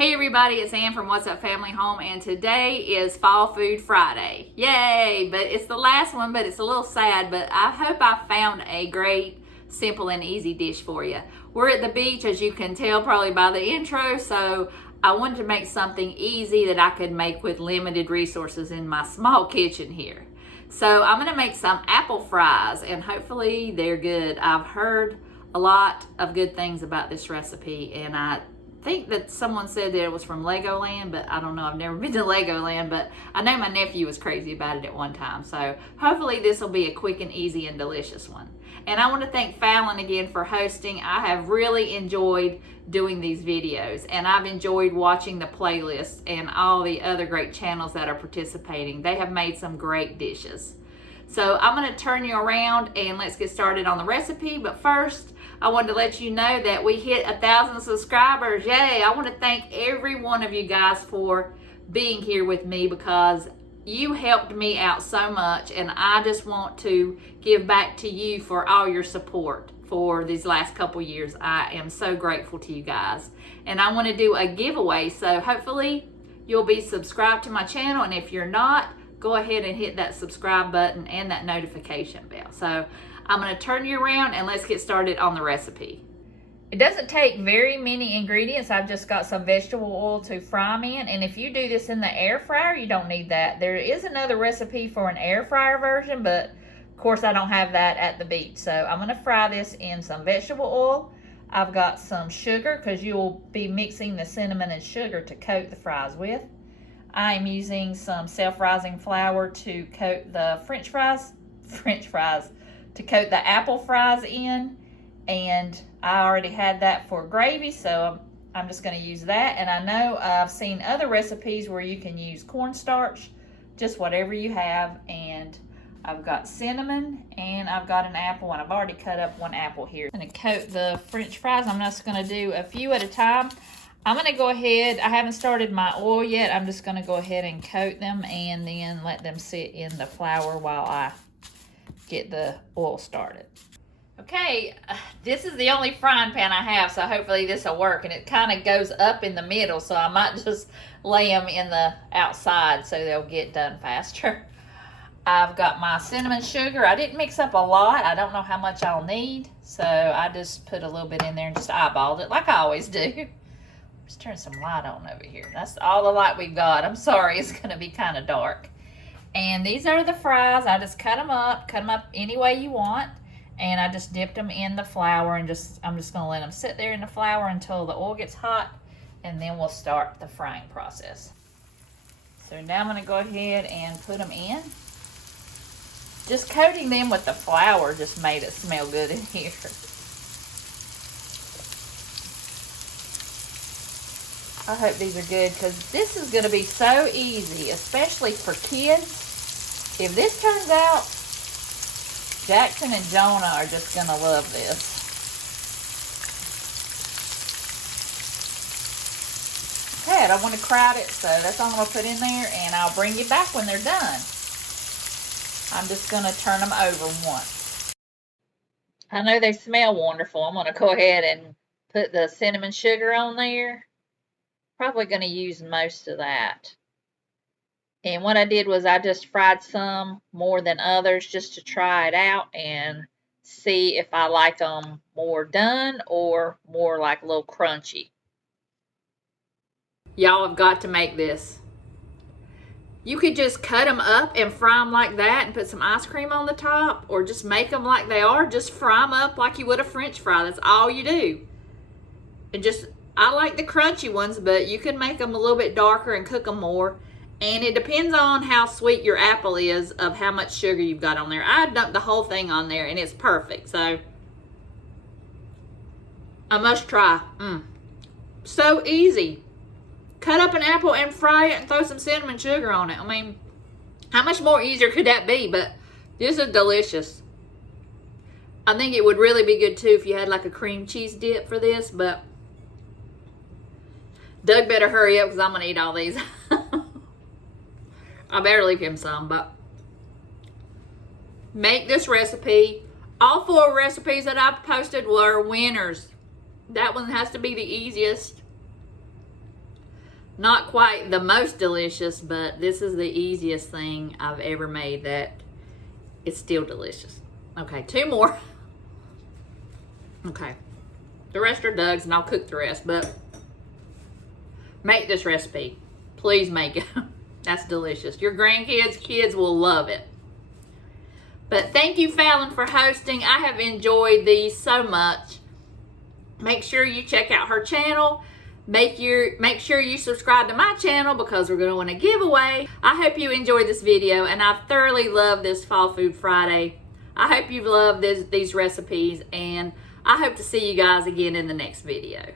Hey everybody, it's Ann from What's Up Family Home, and today is Fall Food Friday. Yay! But it's the last one, but it's a little sad, but I hope I found a great, simple, and easy dish for you. We're at the beach, as you can tell probably by the intro, so I wanted to make something easy that I could make with limited resources in my small kitchen here. So I'm gonna make some apple fries, and hopefully they're good. I've heard a lot of good things about this recipe, and I think that someone said that it was from Legoland, but I don't know. I've never been to Legoland, but I know my nephew was crazy about it at one time. So hopefully this will be a quick and easy and delicious one. And I want to thank Fallon again for hosting. I have really enjoyed doing these videos, and I've enjoyed watching the playlists and all the other great channels that are participating. They have made some great dishes. So I'm going to turn you around and let's get started on the recipe. But first, I wanted to let you know that we hit 1,000 subscribers. Yay! I want to thank every one of you guys for being here with me, because you helped me out so much, and I just want to give back to you for all your support for these last couple years. I am so grateful to you guys. And I want to do a giveaway, so hopefully you'll be subscribed to my channel, and if you're not, go ahead and hit that subscribe button and that notification bell. So I'm going to turn you around and let's get started on the recipe. It doesn't take very many ingredients. I've just got some vegetable oil to fry them in. And if you do this in the air fryer, you don't need that. There is another recipe for an air fryer version, but of course I don't have that at the beach. So I'm going to fry this in some vegetable oil. I've got some sugar, because you'll be mixing the cinnamon and sugar to coat the fries with. I'm using some self-rising flour to coat the french fries, to coat the apple fries in, and I already had that for gravy, so I'm just going to use that. And I know I've seen other recipes where you can use cornstarch, just whatever you have. And I've got cinnamon, and I've got an apple, and I've already cut up one apple here. I'm going to coat the french fries. I'm just going to do a few at a time. I'm going to go ahead, I haven't started my oil yet. I'm just going to go ahead and coat them and then let them sit in the flour while I get the oil started. Okay, this is the only frying pan I have, so hopefully this will work. And it kind of goes up in the middle, so I might just lay them in the outside so they'll get done faster. I've got my cinnamon sugar. I didn't mix up a lot. I don't know how much I'll need, so I just put a little bit in there and just eyeballed it like I always do. Let's turn some light on over here. That's all the light we've got. I'm sorry, it's going to be kind of dark. And these are the fries. I just cut them up any way you want. And I just dipped them in the flour, and I'm just going to let them sit there in the flour until the oil gets hot, and then we'll start the frying process. So now I'm going to go ahead and put them in. Just coating them with the flour just made it smell good in here. I hope these are good, because this is going to be so easy, especially for kids. If this turns out, Jackson and Jonah are just going to love this. Okay, I don't want to crowd it, so that's all I'm going to put in there, and I'll bring you back when they're done. I'm just going to turn them over once. I know they smell wonderful. I'm going to go ahead and put the cinnamon sugar on there. Probably going to use most of that. And what I did was I just fried some more than others just to try it out and see if I like them more done or more like a little crunchy. Y'all have got to make this. You could just cut them up and fry them like that and put some ice cream on the top, or just make them like they are. Just fry them up like you would a french fry. That's all you do. And I like the crunchy ones, but you can make them a little bit darker and cook them more. And it depends on how sweet your apple is, of how much sugar you've got on there. I dumped the whole thing on there, and it's perfect. So, a must try. So easy. Cut up an apple and fry it and throw some cinnamon sugar on it. I mean, how much more easier could that be? But this is delicious. I think it would really be good, too, if you had like a cream cheese dip for this, but Doug better hurry up, because I'm going to eat all these. I better leave him some, but make this recipe. All 4 recipes that I've posted were winners. That one has to be the easiest. Not quite the most delicious, but this is the easiest thing I've ever made that it's still delicious. Okay, 2 more. Okay, the rest are Doug's and I'll cook the rest, but make this recipe. Please make it. That's delicious. Your grandkids, kids will love it. But thank you, Fallon, for hosting. I have enjoyed these so much. Make sure you check out her channel. Make sure you subscribe to my channel because we're going to giveaway. I hope you enjoyed this video, and I've thoroughly loved this Fall Food Friday. I hope you've loved these recipes, and I hope to see you guys again in the next video.